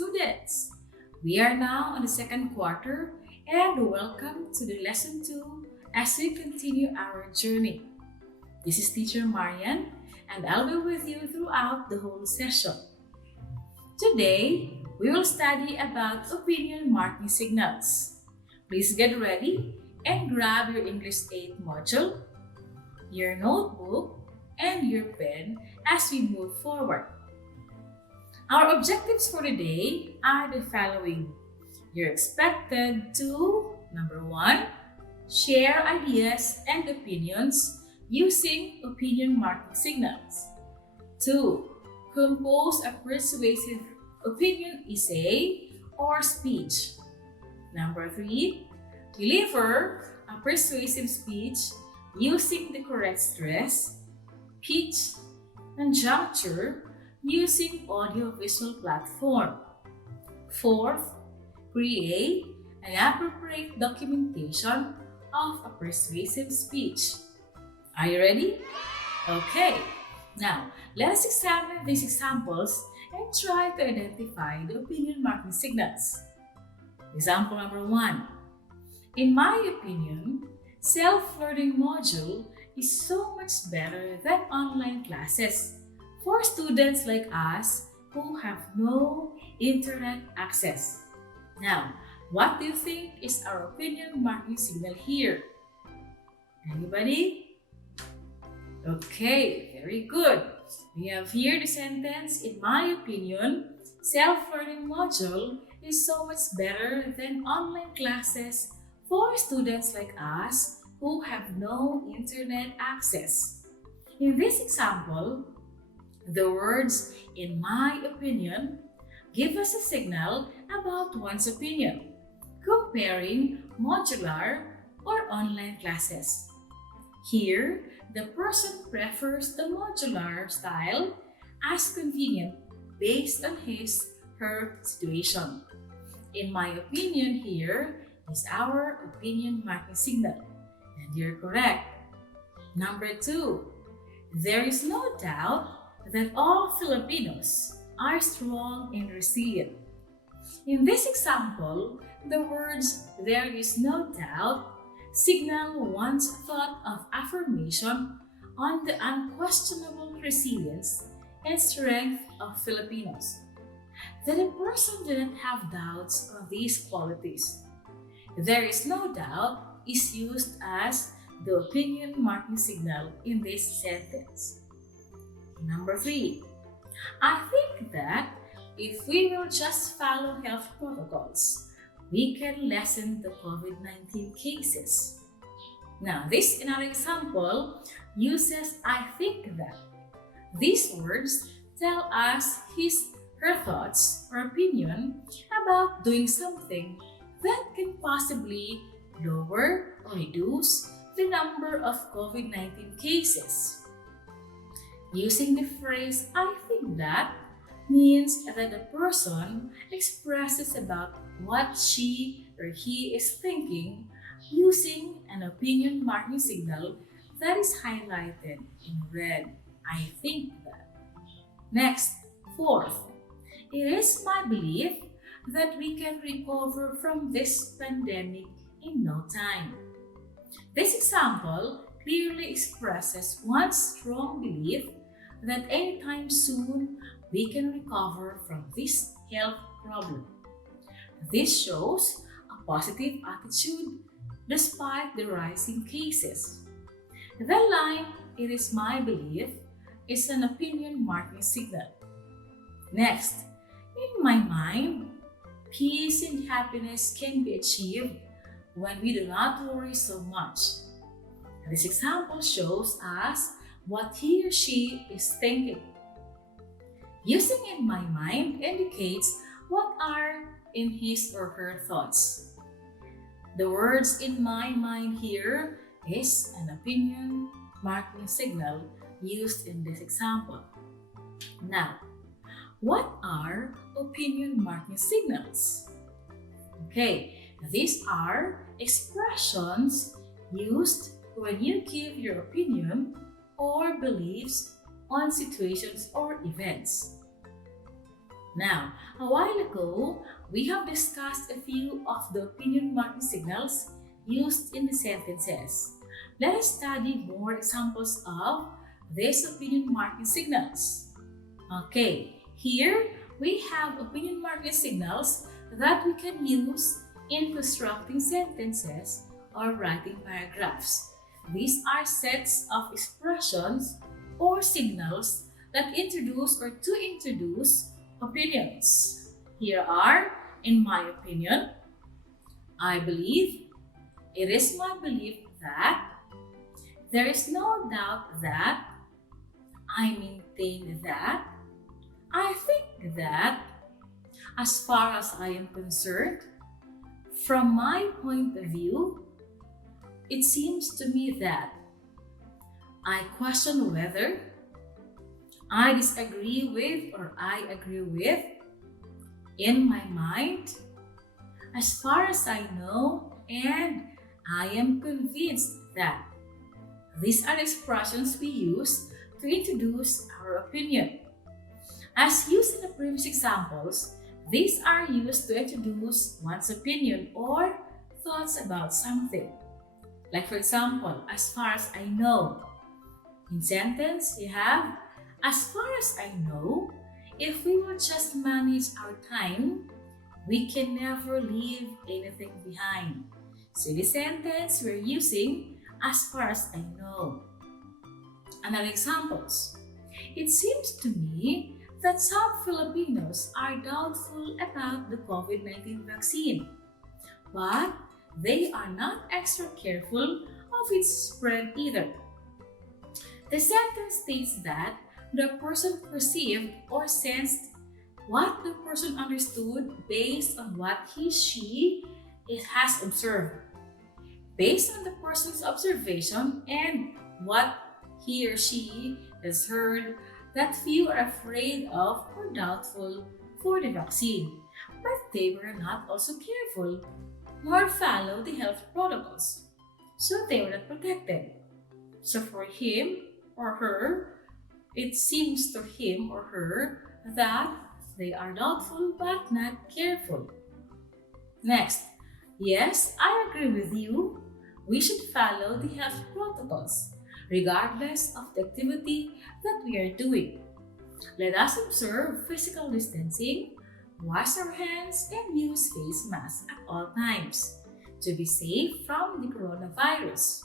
students. We are now on the second quarter and welcome to the lesson 2 as we continue our journey. This is teacher Marian and I'll be with you throughout the whole session. Today, we will study about opinion marking signals. Please get ready and grab your English 8 module, your notebook, and your pen as we move forward. Our objectives for today are the following. You're expected to, number 1, share ideas and opinions using opinion marking signals. 2, compose a persuasive opinion essay or speech. Number 3, deliver a persuasive speech using the correct stress, pitch, and juncture using audio-visual platform. 4th, create an appropriate documentation of a persuasive speech. Are you ready? Okay, now let us examine these examples and try to identify the opinion marking signals. Example number 1. In my opinion, self-learning module is so much better than online classes for students like us who have no internet access. Now, what do you think is our opinion marking signal here? Anybody? Okay, very good. We have here the sentence, in my opinion, self-learning module is so much better than online classes for students like us who have no internet access. In this example, the words, in my opinion, give us a signal about one's opinion, comparing modular or online classes. Here, the person prefers the modular style as convenient based on her situation. In my opinion here is our opinion marking signal. And you're correct. Number 2, there is no doubt that all Filipinos are strong and resilient. In this example, the words there is no doubt signal one's thought of affirmation on the unquestionable resilience and strength of Filipinos. That a person didn't have doubts on these qualities. There is no doubt is used as the opinion marking signal in this sentence. Number 3, I think that if we will just follow health protocols, we can lessen the COVID-19 cases. Now, this another example uses I think that. These words tell us her thoughts or opinion about doing something that can possibly lower or reduce the number of COVID-19 cases. Using the phrase I think that means that the person expresses about what she or he is thinking using an opinion marking signal that is highlighted in red. I think that. Next, 4th, it is my belief that we can recover from this pandemic in no time. This example clearly expresses one's strong belief that anytime soon we can recover from this health problem. This shows a positive attitude despite the rising cases. The line, it is my belief, is an opinion marking signal. Next, in my mind, peace and happiness can be achieved when we do not worry so much. This example shows us what he or she is thinking. Using in my mind indicates what are in his or her thoughts. The words in my mind here is an opinion marking signal used in this example. Now, what are opinion marking signals? Okay, these are expressions used when you give your opinion or beliefs on situations or events. Now, a while ago, we have discussed a few of the opinion marking signals used in the sentences. Let us study more examples of these opinion marking signals. Okay, here we have opinion marking signals that we can use in constructing sentences or writing paragraphs. These are sets of expressions or signals that introduce or to introduce opinions. Here are, in my opinion, I believe, it is my belief that, there is no doubt that, I maintain that, I think that, as far as I am concerned, from my point of view, it seems to me that, I question whether, I disagree with or I agree with, in my mind, as far as I know, and I am convinced that. These are expressions we use to introduce our opinion. As used in the previous examples, these are used to introduce one's opinion or thoughts about something. Like for example, as far as I know. In sentence, you have, as far as I know, if we will just manage our time, we can never leave anything behind. So in this sentence, we're using as far as I know. Another examples. It seems to me that some Filipinos are doubtful about the COVID-19 vaccine, but they are not extra careful of its spread either. The sentence states that the person perceived or sensed what the person understood based on what she has observed. Based on the person's observation and what he or she has heard, that few are afraid of or doubtful for the vaccine, but they were not also careful nor follow the health protocols, so they were not protected. So for him or her, it seems to him or her that they are doubtful but not careful. Next, yes, I agree with you. We should follow the health protocols, regardless of the activity that we are doing. Let us observe physical distancing, wash our hands, and use face masks at all times to be safe from the coronavirus.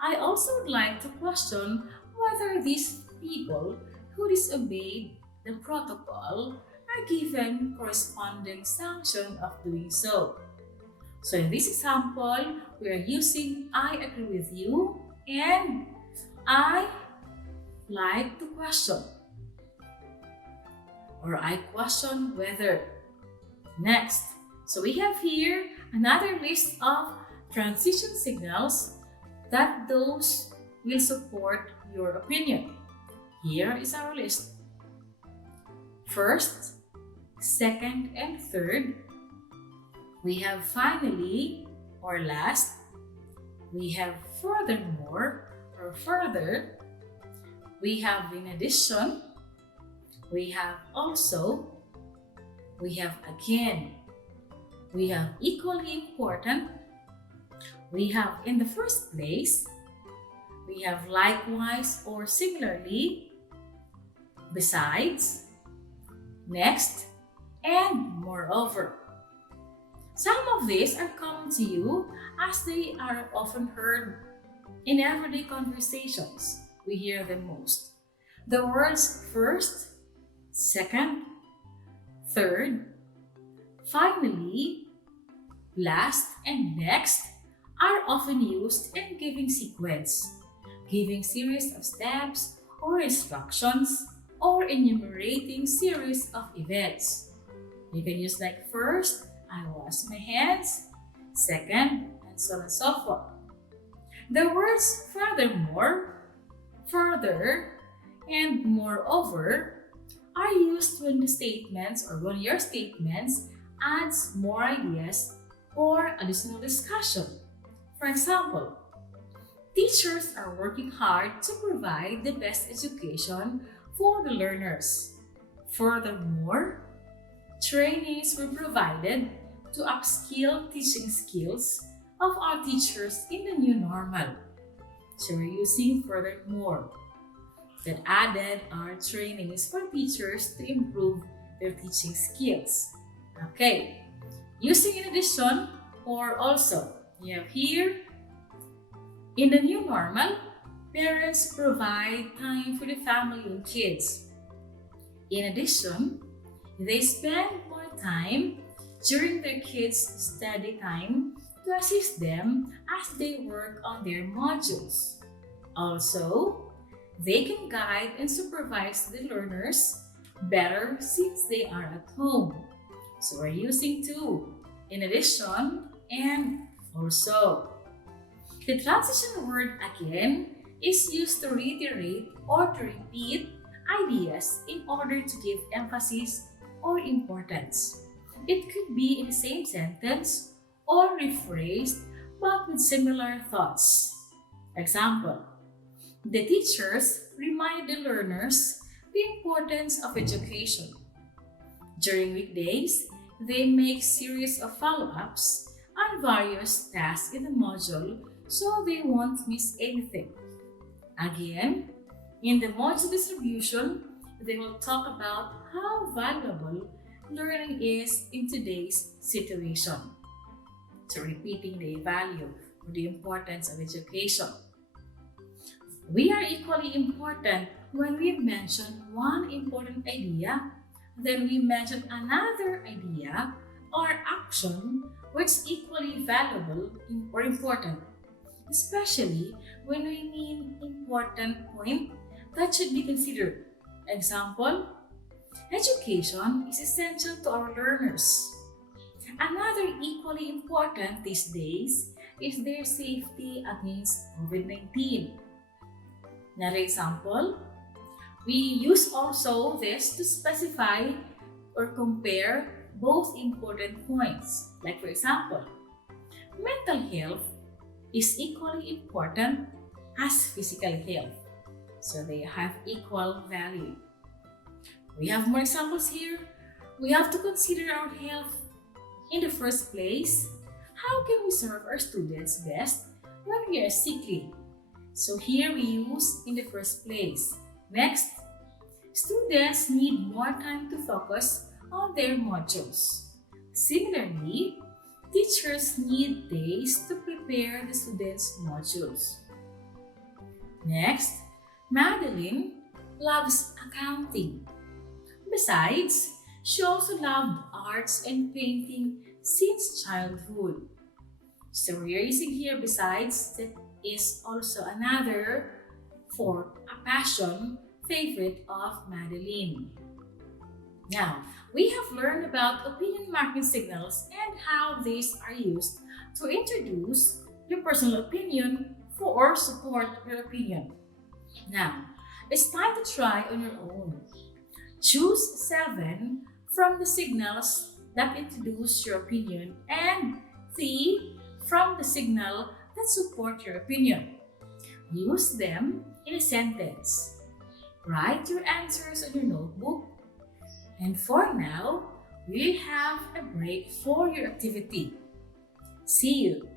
I also would like to question whether these people who disobeyed the protocol are given corresponding sanction of doing so. So in this example, we are using I agree with you and I like to question, or I question whether. Next, so we have here another list of transition signals that those will support your opinion. Here is our list. First, second, and third. We have finally or last. We have furthermore or further. We have in addition. We have also. We have again. We have equally important. We have in the first place. We have likewise or similarly. Besides. Next. And moreover. Some of these are common to you as they are often heard in everyday conversations. We hear them most. The words first, second, third, finally, last, and next are often used in giving sequence, giving series of steps or instructions, or enumerating series of events. You can use like first, I wash my hands, second, and so on and so forth. The words furthermore, further, and moreover are used when the statements or when your statements adds more ideas or additional discussion. For example, teachers are working hard to provide the best education for the learners. Furthermore, Trainings were provided to upskill teaching skills of our teachers in the new normal. So we're using furthermore that added our trainings for teachers to improve their teaching skills. Okay, using in addition or also, you have here, in the new normal, parents provide time for the family and kids. In addition, they spend more time during their kids' study time to assist them as they work on their modules. Also, they can guide and supervise the learners better since they are at home. So we're using to, in addition, and also. The transition word again is used to reiterate or to repeat ideas in order to give emphasis or importance. It could be in the same sentence or rephrased but with similar thoughts. Example, the teachers remind the learners the importance of education. During weekdays, they make series of follow-ups on various tasks in the module so they won't miss anything. Again, in the module distribution, they will talk about how valuable learning is in today's situation. So repeating the value or the importance of education. We are equally important when we mention one important idea, then we mention another idea or action which is equally valuable or important, especially when we mean important point that should be considered. Example, education is essential to our learners. Another equally important these days is their safety against COVID-19. Another example, we use also this to specify or compare both important points. Like for example, mental health is equally important as physical health. So they have equal value. We have more examples here. We have to consider our health. In the first place, how can we serve our students best when we are sickly? So here we use in the first place. Next, students need more time to focus on their modules. Similarly, teachers need days to prepare the students' modules. Next, Madeline loves accounting. Besides, she also loved arts and painting since childhood. So we are using here besides that is also another for a passion favorite of Madeline. Now, we have learned about opinion marking signals and how these are used to introduce your personal opinion or support your opinion. Now, it's time to try on your own. Choose 7 from the signals that introduce your opinion and 3 from the signal that support your opinion. Use them in a sentence. Write your answers on your notebook. And for now, we have a break for your activity. See you.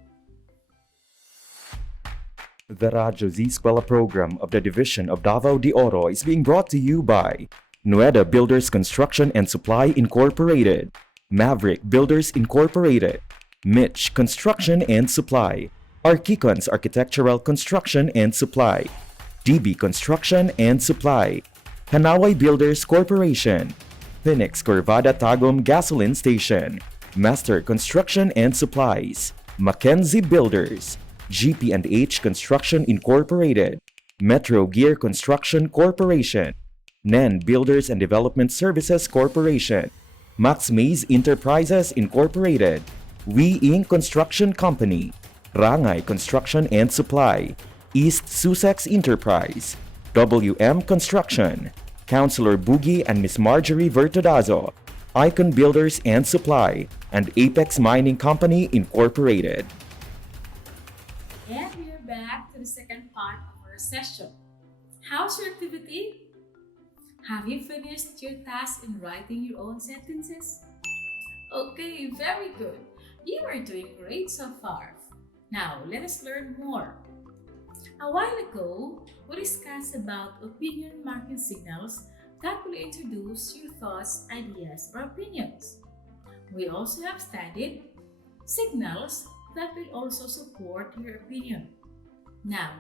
The Radyo Z-eskwela program of the Division of Davao de Oro is being brought to you by Nueda Builders Construction and Supply Incorporated, Maverick Builders Incorporated, Mitch Construction and Supply, Archicons Architectural Construction and Supply, DB Construction and Supply, Hanaway Builders Corporation, Phoenix Corvada Tagum Gasoline Station, Master Construction and Supplies, Mackenzie Builders, GP&H Construction Incorporated, Metro Gear Construction Corporation, NEN Builders and Development Services Corporation, Max Mays Enterprises Incorporated, We Inc. Construction Company, Rangay Construction and Supply, East Sussex Enterprise, WM Construction, Councilor Boogie and Miss Marjorie Vertodazo, Icon Builders and Supply, and Apex Mining Company Incorporated. And we are back to the second part of our session. How's your activity? Have you finished your task in writing your own sentences? Okay, very good. You are doing great so far. Now, let us learn more. A while ago, we discussed about opinion marking signals that will introduce your thoughts, ideas, or opinions. We also have studied signals that will also support your opinion. Now,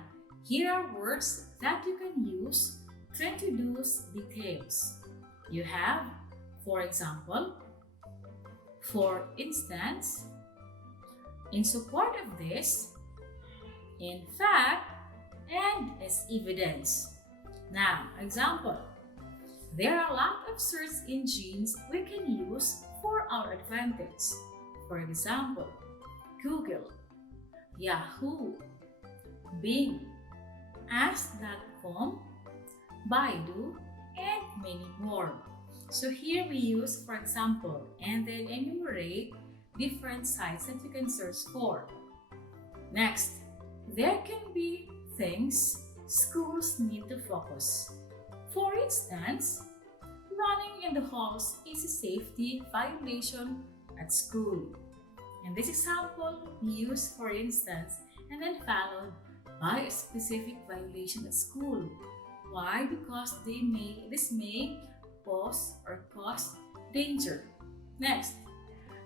here are words that you can use to introduce details. You have, for example, for instance, in support of this, in fact, and as evidence. Now, example, there are a lot of search engines we can use for our advantage. For example, Google, Yahoo, Bing, Ask.com, Baidu, and many more. So here we use for example and then enumerate different sites that you can search for. Next, there can be things schools need to focus. For instance, running in the halls is a safety violation at school. In this example, we use for instance and then followed by a specific violation at school. Why? Because this may pose or cause danger. Next,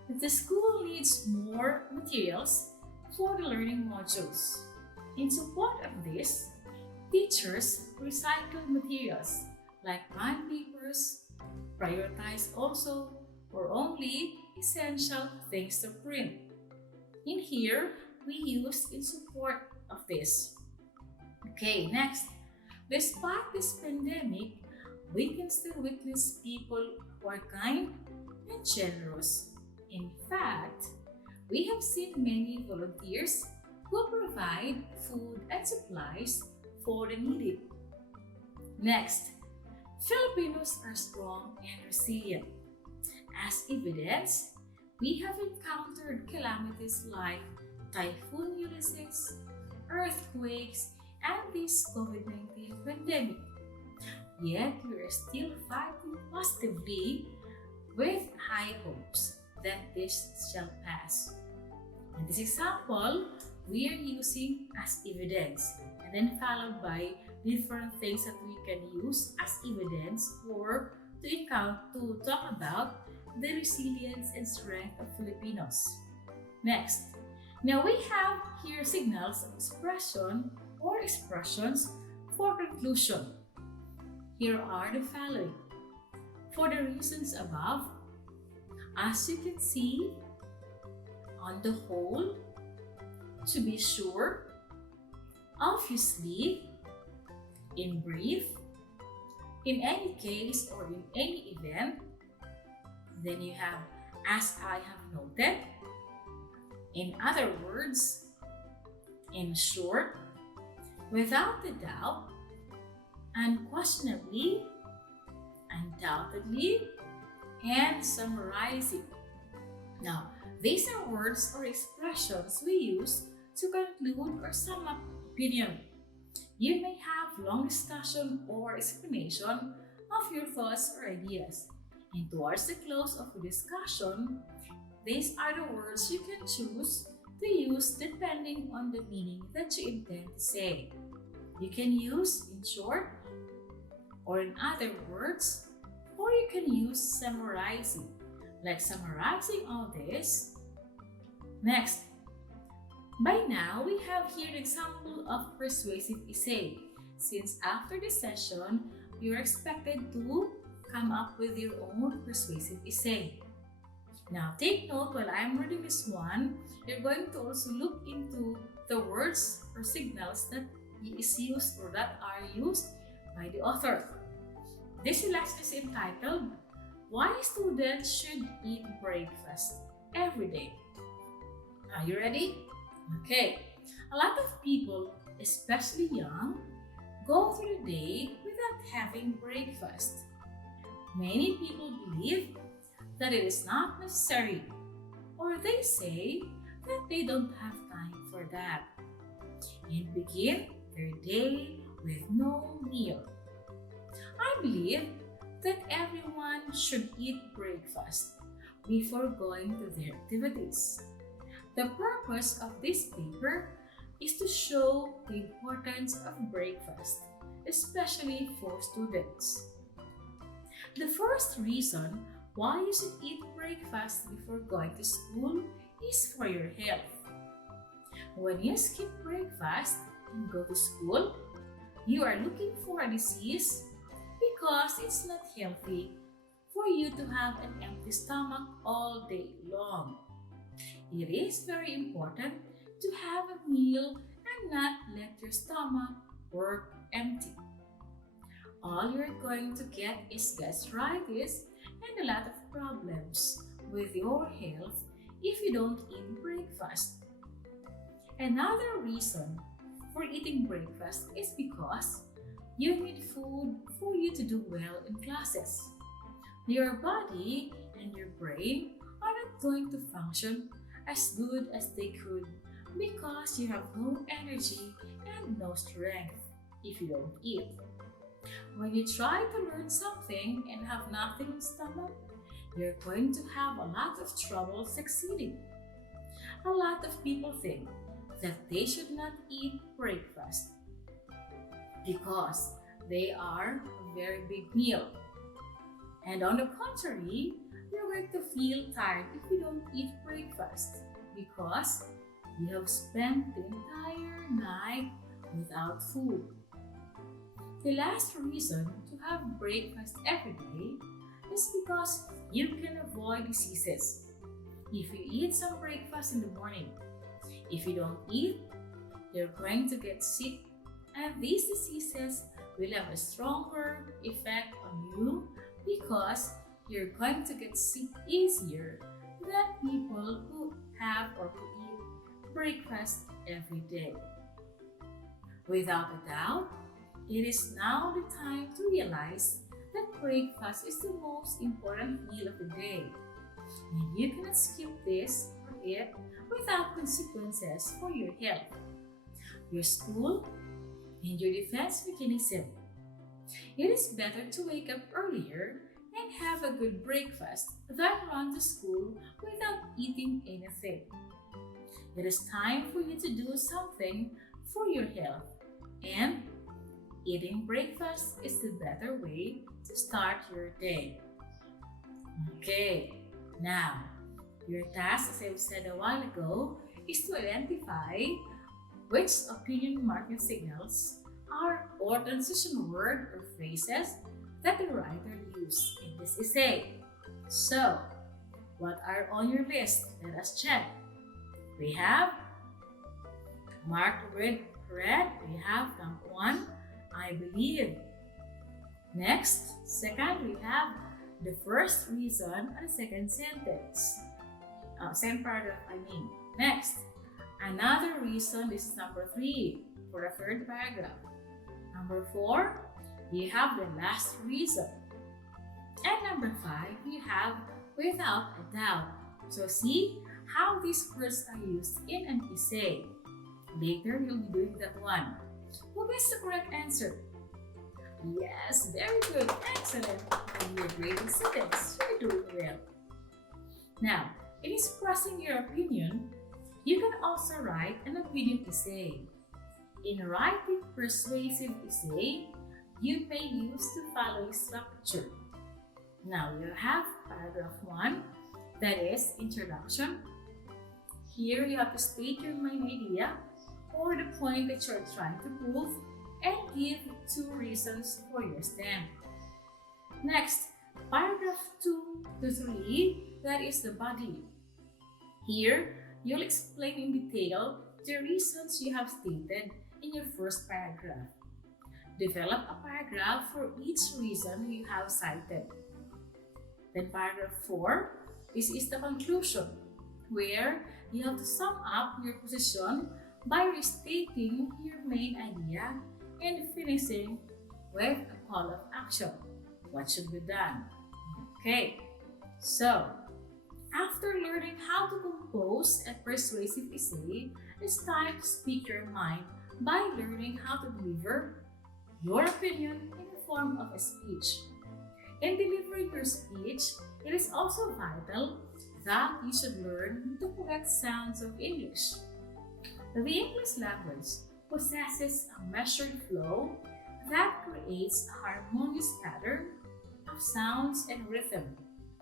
the school needs more materials for the learning modules. In support of this, teachers recycle materials like bond papers, prioritize also or only essential things to print. In here, we use in support of this. Okay, next. Despite this pandemic, we can still witness people who are kind and generous. In fact, we have seen many volunteers who provide food and supplies for the needy. Next, Filipinos are strong and resilient. As evidence, we have encountered calamities like Typhoon Ulysses, earthquakes, and this COVID-19 pandemic. Yet we are still fighting positively with high hopes that this shall pass. In this example, we are using as evidence and then followed by different things that we can use as evidence or to talk about the resilience and strength of Filipinos. Next, now we have here signals of expression or expressions for conclusion. Here are the following. For the reasons above, as you can see, on the whole, to be sure, obviously, in brief, in any case or in any event, then you have as I have noted, in other words, in short, without a doubt, unquestionably, undoubtedly, and summarizing. Now, these are words or expressions we use to conclude or sum up opinion. You may have long discussion or explanation of your thoughts or ideas. And towards the close of the discussion, these are the words you can choose to use depending on the meaning that you intend to say. You can use in short, or in other words, or you can use summarizing, like summarizing all this. Next, by now we have here an example of persuasive essay. Since after this session, you are expected to come up with your own persuasive essay. Now take note while I'm reading this one, you're going to also look into the words or signals that is used or that are used by the author. This lesson is entitled, Why Students Should Eat Breakfast Every Day. Are you ready? Okay. A lot of people, especially young, go through the day without having breakfast. Many people believe that it is not necessary, or they say that they don't have time for that, and begin their day with no meal. I believe that everyone should eat breakfast. before going to their activities. The purpose of this paper is to show the importance of breakfast, especially for students. The first reason why you should eat breakfast before going to school is for your health. When you skip breakfast and go to school, you are looking for a disease because it's not healthy for you to have an empty stomach all day long. It is very important to have a meal and not let your stomach work empty. All you're going to get is gastritis and a lot of problems with your health if you don't eat breakfast. Another reason for eating breakfast is because you need food for you to do well in classes. Your body and your brain are not going to function as good as they could because you have no energy and no strength if you don't eat. When you try to learn something and have nothing in stomach, you're going to have a lot of trouble succeeding. A lot of people think that they should not eat breakfast because they are a very big meal. And on the contrary, you're going to feel tired if you don't eat breakfast because you have spent the entire night without food. The last reason to have breakfast every day is because you can avoid diseases if you eat some breakfast in the morning. If you don't eat, you're going to get sick, and these diseases will have a stronger effect on you because you're going to get sick easier than people who have or who eat breakfast every day. Without a doubt, it is now the time to realize that breakfast is the most important meal of the day, and you cannot skip this or it without consequences for your health, your school, and your defense mechanism. It is better to wake up earlier and have a good breakfast than run to school without eating anything. It is time for you to do something for your health, and eating breakfast is the better way to start your day. Okay, now, your task, as I've said a while ago, is to identify which opinion marking signals are or transition word or phrases that the writer used in this essay. So, what are on your list? Let us check. We have marked with red. We have number 1, I believe. Next, second, we have the first reason and the second sentence. Second paragraph, I mean. Next, another reason. This is number 3 for the third paragraph. Number 4, you have the last reason. And number 5, you have without a doubt. So see how these words are used in an essay. Later, you'll be doing that one. Who gets the correct answer? Yes, very good. Excellent. And you're grading students. You're doing well. Now, in expressing your opinion, you can also write an opinion essay. In writing persuasive essay, you may use the following structure. Now, you have paragraph 1, that is introduction. Here, you have to state your main idea or the point that you're trying to prove and give 2 reasons for your stand. Next, paragraph 2 to 3, that is the body. Here, you'll explain in detail the reasons you have stated in your first paragraph. Develop a paragraph for each reason you have cited. Then paragraph 4, this is the conclusion, where you have to sum up your position by restating your main idea and finishing with a call of action. What should be done? Okay, so after learning how to compose a persuasive essay, it's time to speak your mind by learning how to deliver your opinion in the form of a speech. In delivering your speech, it is also vital that you should learn the correct sounds of English. The English language possesses a measured flow that creates a harmonious pattern of sounds and rhythm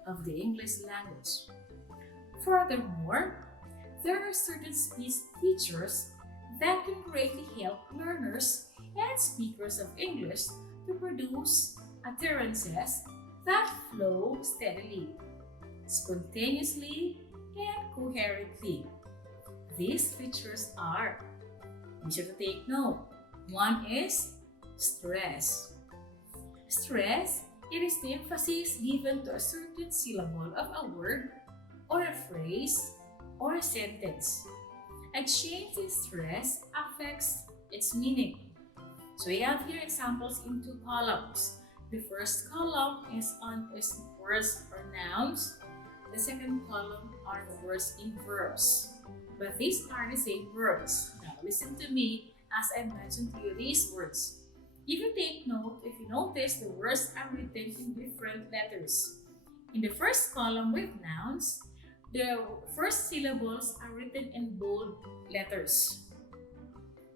of the English language. Furthermore, there are certain speech features that can greatly help learners and speakers of English to produce utterances that flow steadily, spontaneously, and coherently. These features are, you should take note. One is stress. Stress, it is the emphasis given to a certain syllable of a word or a phrase or a sentence. A change in stress affects its meaning. So we have here examples in two columns. The first column is words or nouns. The second column are the words in verbs. But these are the same words. Now listen to me as I mentioned to you these words. If you take note, if you notice, the words are written in different letters. In the first column with nouns, the first syllables are written in bold letters,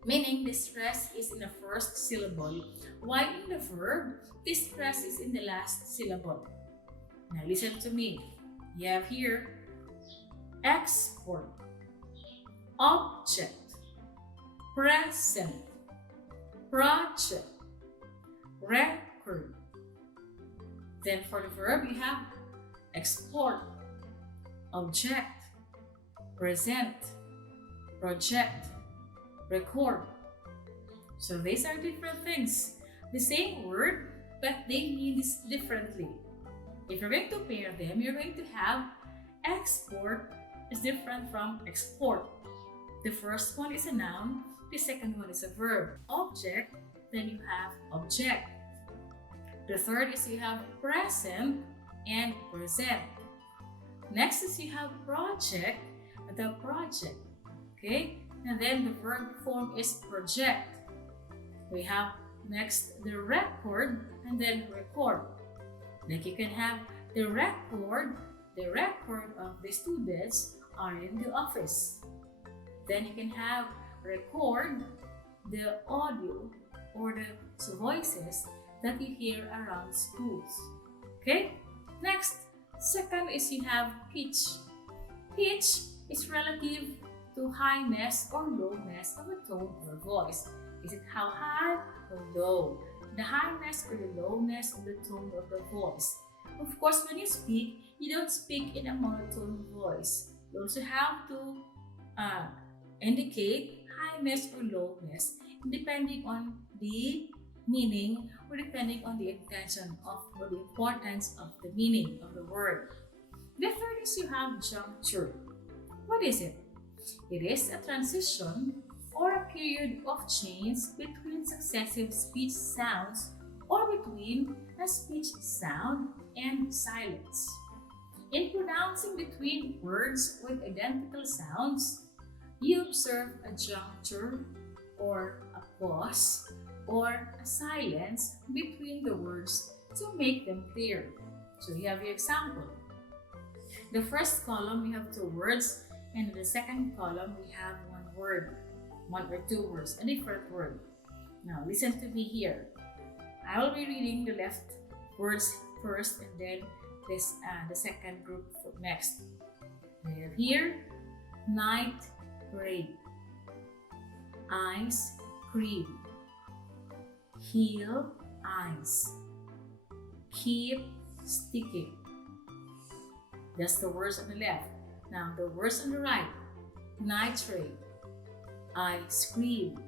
meaning the stress is in the first syllable, while in the verb, the stress is in the last syllable. Now listen to me. You have here export, object, present, project, record. Then for the verb, you have export, object, present, project, record. So these are different things. The same word, but they mean this differently. If you're going to pair them, you're going to have export is different from export. The first one is a noun, the second one is a verb. Object, then you have object. The third is you have present and present. Next is you have project, the project. Okay? And then the verb form is project. We have next the record and then record. Like you can have the record of the students are in the office. Then you can have record the audio or the voices that you hear around schools. Okay? Next, second is you have pitch. Pitch is relative to highness or lowness of a tone or voice. Is it how high or low? The highness or the lowness of the tone of the voice. Of course, when you speak, you don't speak in a monotone voice. You also have to indicate highness or lowness depending on the meaning or depending on the intention of or the importance of the meaning of the word. The third is you have juncture. What is it? It is a transition or a period of change between successive speech sounds or between a speech sound and silence. In pronouncing between words with identical sounds, you observe a juncture or a pause or a silence between the words to make them clear. So you have your example. The first column we have two words, and in the second column we have one word, one or two words, a different word. Now listen to me here. I will be reading the left words first and then the second group next. We have here night rain, ice cream, heel ice, keep sticking. That's the words on the left. Now the words on the right, nitrate, ice cream,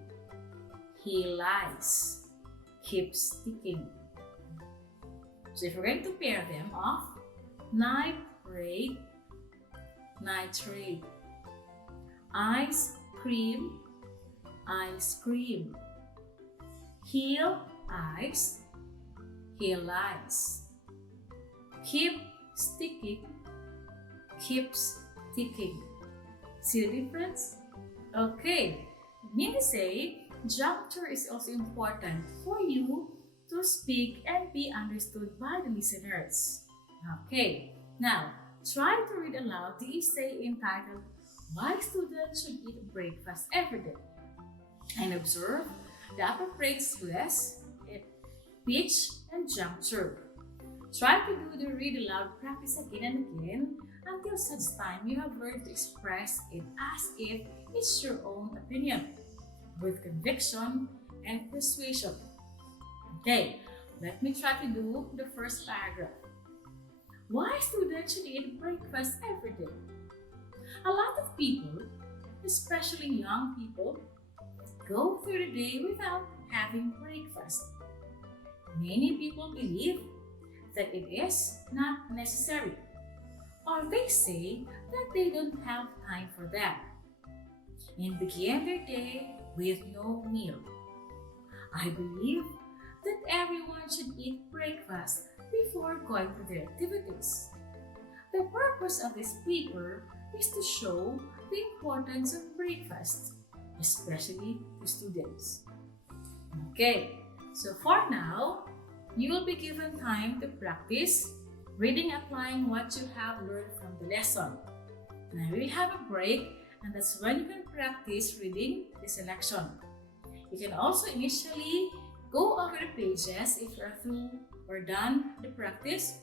heel ice, keep sticking. So if we're going to pair them off, nitrate, nitrate, ice cream, ice cream, heel ice, heel ice, keep sticking, keeps sticking. See the difference? Okay, meaning to say, juncture is also important for you to speak and be understood by the listeners. Okay, now Try to read aloud the essay entitled Why Students Should Eat Breakfast Every Day and observe the appropriate stress, pitch, and juncture. Try to do the read aloud practice again and again until such time you have learned to express it as if it's your own opinion, with conviction and persuasion. Okay, let me try to do the first paragraph. Why students should eat breakfast every day? A lot of people, especially young people, go through the day without having breakfast. Many people believe that it is not necessary, or they say that they don't have time for that, and begin their day with no meal. I believe that everyone should eat breakfast before going to their activities. The purpose of this paper is to show the importance of breakfast, especially to students. Okay, so for now, you will be given time to practice reading, applying what you have learned from the lesson. And I will have a break, and that's when you can practice reading the selection. You can also initially go over the pages if you're through or done the practice.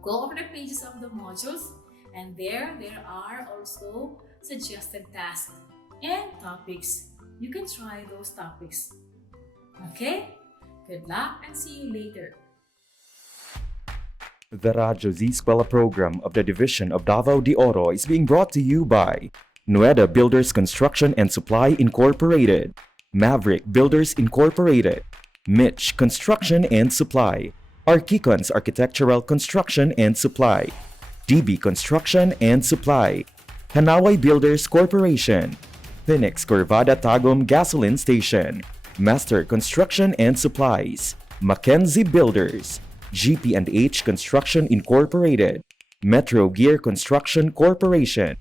Go over the pages of the modules, and there are also suggested tasks and topics. You can try those topics. Okay? Good luck and see you later. The Radyo Z-eskwela program of the Division of Davao de Oro is being brought to you by Nona Builders Construction and Supply Incorporated, Maverick Builders Incorporated, Mitch Construction and Supply, Archicons Architectural Construction and Supply, DB Construction and Supply, Hanaway Builders Corporation, Phoenix Corvada Tagum Gasoline Station, Master Construction and Supplies, Mackenzie Builders, GP&H Construction Incorporated, Metro Gear Construction Corporation,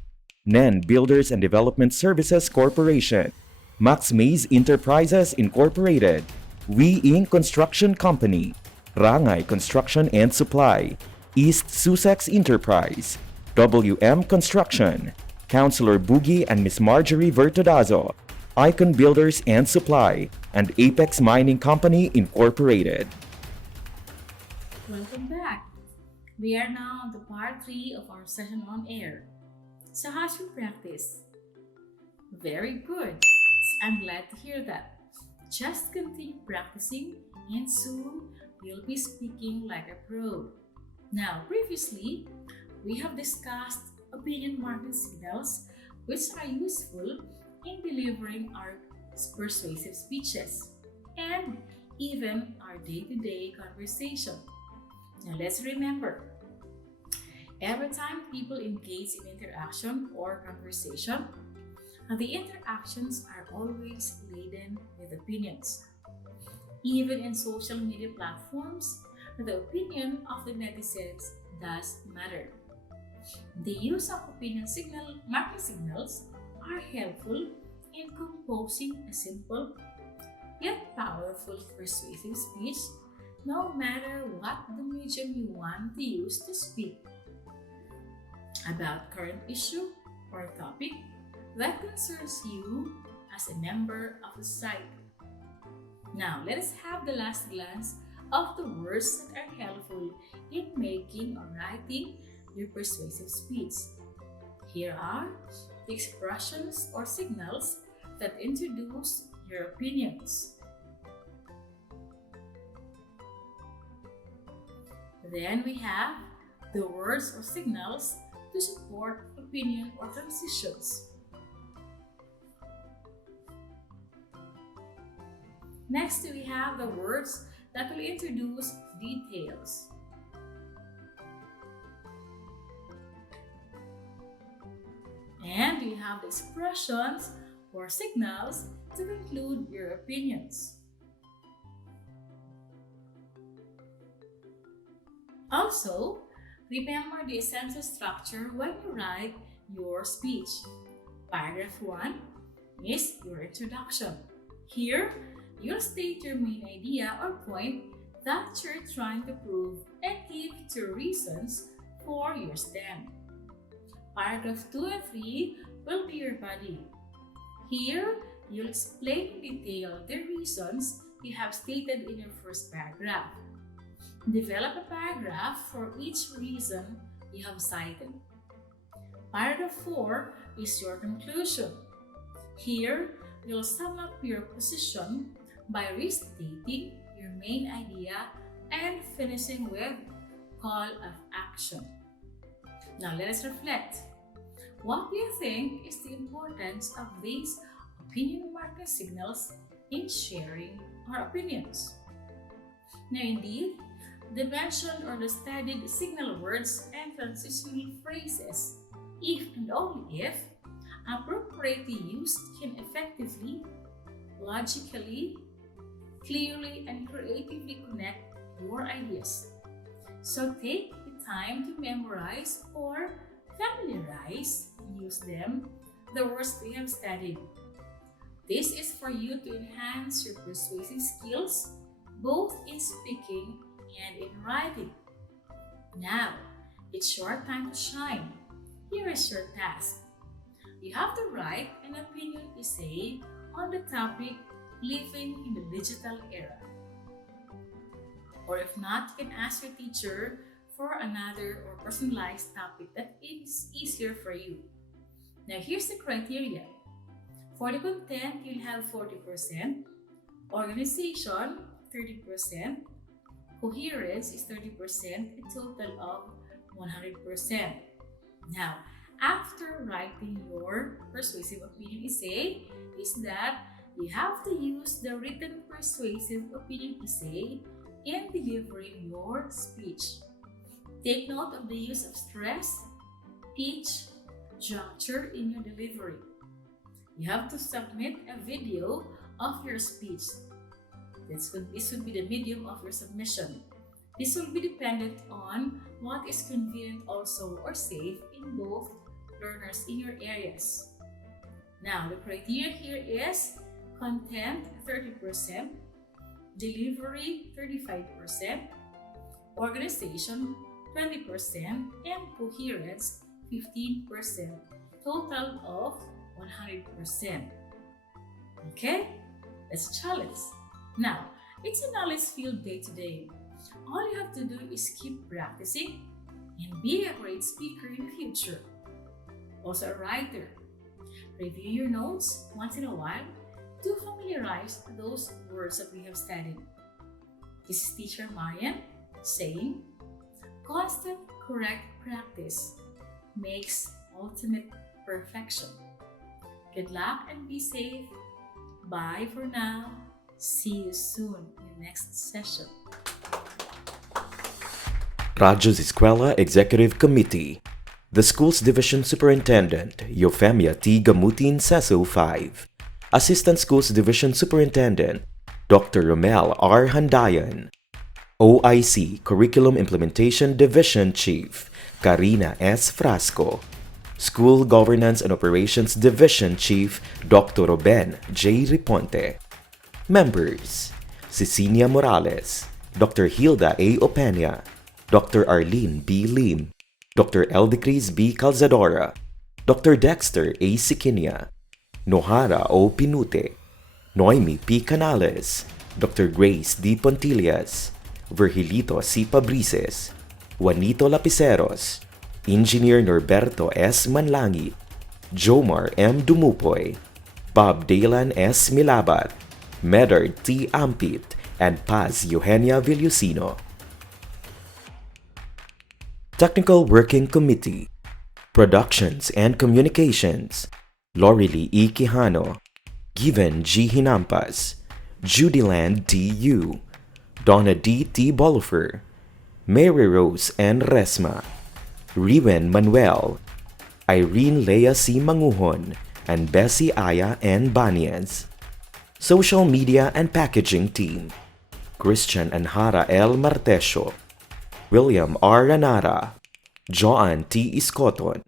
NEN Builders and Development Services Corporation, Max Mays Enterprises Incorporated, We Inc. Construction Company, Rangay Construction and Supply, East Sussex Enterprise, WM Construction, Councilor Boogie and Miss Marjorie Vertodazo, Icon Builders and Supply, and Apex Mining Company Incorporated. Welcome back. We are now on the part 3 of our session on air. So how's your practice? Very good. I'm glad to hear that. Just continue practicing and soon you'll be speaking like a pro. Now, previously, we have discussed opinion marking signals which are useful in delivering our persuasive speeches and even our day-to-day conversation. Now let's remember, every time people engage in interaction or conversation, the interactions are always laden with opinions. Even in social media platforms, the opinion of the netizens does matter. The use of marking signals are helpful in composing a simple yet powerful persuasive speech, no matter what the medium you want to use to speak about current issue or topic that concerns you as a member of the society. Now, let us have the last glance of the words that are helpful in making or writing your persuasive speech. Here are the expressions or signals that introduce your opinions. Then we have the words or signals to support opinion or transitions. Next, we have the words that will introduce details. And we have the expressions or signals to conclude your opinions. Also, remember the essential structure when you write your speech. Paragraph 1 is your introduction. Here, you'll state your main idea or point that you're trying to prove and give 2 reasons for your stand. Paragraph 2 and 3 will be your body. Here, you'll explain in detail the reasons you have stated in your first paragraph. Develop a paragraph for each reason you have cited. Paragraph 4 is your conclusion. Here, you'll sum up your position by restating your main idea and finishing with call of action. Now let us reflect. What do you think is the importance of these opinion marking signals in sharing our opinions? Now indeed, the mentioned or the studied signal words and transitional phrases, if and only if appropriately used, can effectively, logically, clearly, and creatively connect your ideas. So take the time to memorize or familiarize, use them, the words we have studied. This is for you to enhance your persuasive skills, both in speaking and in writing. Now, it's your time to shine. Here is your task. You have to write an opinion essay on the topic living in the digital era. Or if not, you can ask your teacher for another or personalized topic that is easier for you. Now here's the criteria. For the content, you'll have 40%, organization 30%, coherence is 30%, a total of 100%. Now, after writing your persuasive opinion essay, is that you have to use the written persuasive opinion essay in delivering your speech. Take note of the use of stress, pitch, juncture in your delivery. You have to submit a video of your speech. This would be the medium of your submission. This will be dependent on what is convenient also or safe in both learners in your areas. Now, the criteria here is content 30%, delivery 35%, organization 20%, and coherence 15%, total of 100%. Okay, that's a challenge. Now, it's a knowledge field day to day. All you have to do is keep practicing and be a great speaker in the future. Also a writer. Review your notes once in a while to familiarize those words that we have studied. This is Teacher Marian saying, constant correct practice makes ultimate perfection. Good luck and be safe. Bye for now. See you soon in the next session. Radyo Z-eskwela Executive Committee. The School's Division Superintendent, Eufemia T. Gamutin Cecil 5. Assistant Schools Division Superintendent, Dr. Romel R. Handayan. OIC Curriculum Implementation Division Chief, Karina S. Frasco. School Governance and Operations Division Chief, Dr. Ruben J. Riponte. Members: Cecilia Morales, Dr. Hilda A. Opeña, Dr. Arlene B. Lim, Dr. Eldecris B. Calzadora, Dr. Dexter A. Siquinia, Nohara O. Pinute, Noemi P. Canales, Dr. Grace D. Pontillas, Virgilito C. Pabrices, Juanito Lapiceros, Engineer Norberto S. Manlangit, Jomar M. Dumupoy, Bob Daylan S. Milabat, Medard T. Ampit, and Paz Eugenia Villusino. Technical Working Committee. Productions and Communications, Lorely E. Quijano, Given G. Hinampas, Judyland D. U, Donna D. T. Bolifer, Mary Rose N. Resma, Riwen Manuel, Irene Lea C. Manguhon, and Bessie Aya N. Banias. Social Media and Packaging Team, Christian Anhara L. Martesio, William R. Ranara, Joan T. Iscoton,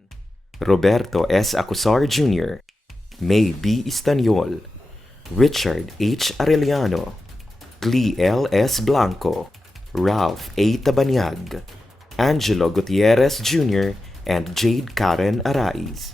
Roberto S. Acusar Jr., May B. Istaniol, Richard H. Arellano, Glee L. S. Blanco, Ralph A. Tabanyag, Angelo Gutierrez Jr., and Jade Karen Araiz.